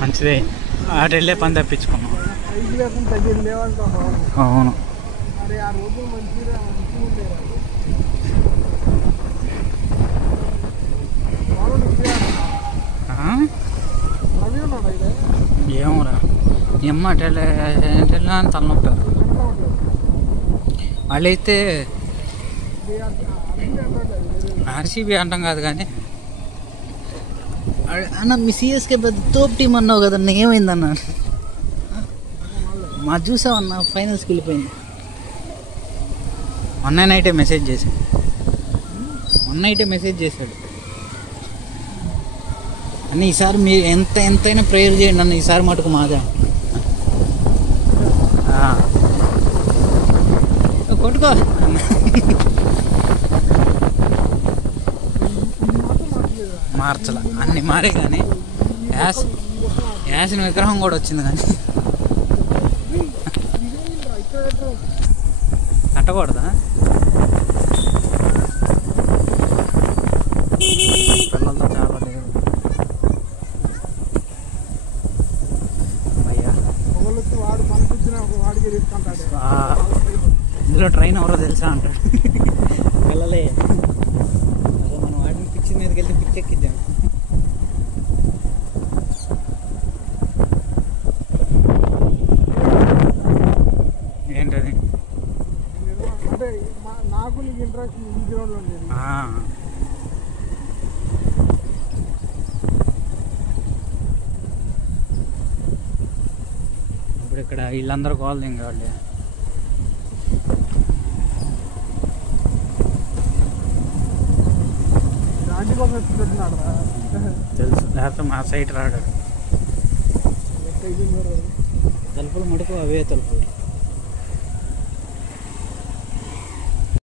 మంచిదే అటు వెళ్ళే పని తప్పించుకున్నాం. అవును ఏమోరా ఏమ్మా అని తలనొప్పారు వాళ్ళైతే. ఆర్సీబీ అంటాం కాదు కానీ అన్న మీ సిఎస్కే పెద్ద తోపు టీం అన్నావు కదన్న, ఏమైందన్న? మా చూసామన్న ఫైనల్స్కి వెళ్ళిపోయింది. మొన్న నైటే మెసేజ్ చేశాడు అన్న ఈసారి మీరు ఎంతైనా ప్రేయర్ చేయండి అన్న, ఈసారి మటుకు మాదే కొట్టుకో. మార్చల అన్ని మారే కానీ యాసిన విగ్రహం కూడా వచ్చింది కానీ కట్టకూడదా? పిల్లలతో చాలా ఇందులో ట్రైన్ ఎవరో తెలుసా అంటాడు. పిల్లలే మనం వాడిని పిచ్చి మీదకి వెళ్తే పిచ్చెక్కిద్దాం. ఏంటది? ఇప్పుడు ఇక్కడ వీళ్ళందరూ కావాలి ఇంకా వాళ్ళు తెలుసు, లేకపోతే మా సైట్ రాడు. తలుపులు మటుకు అవే తలుపులు.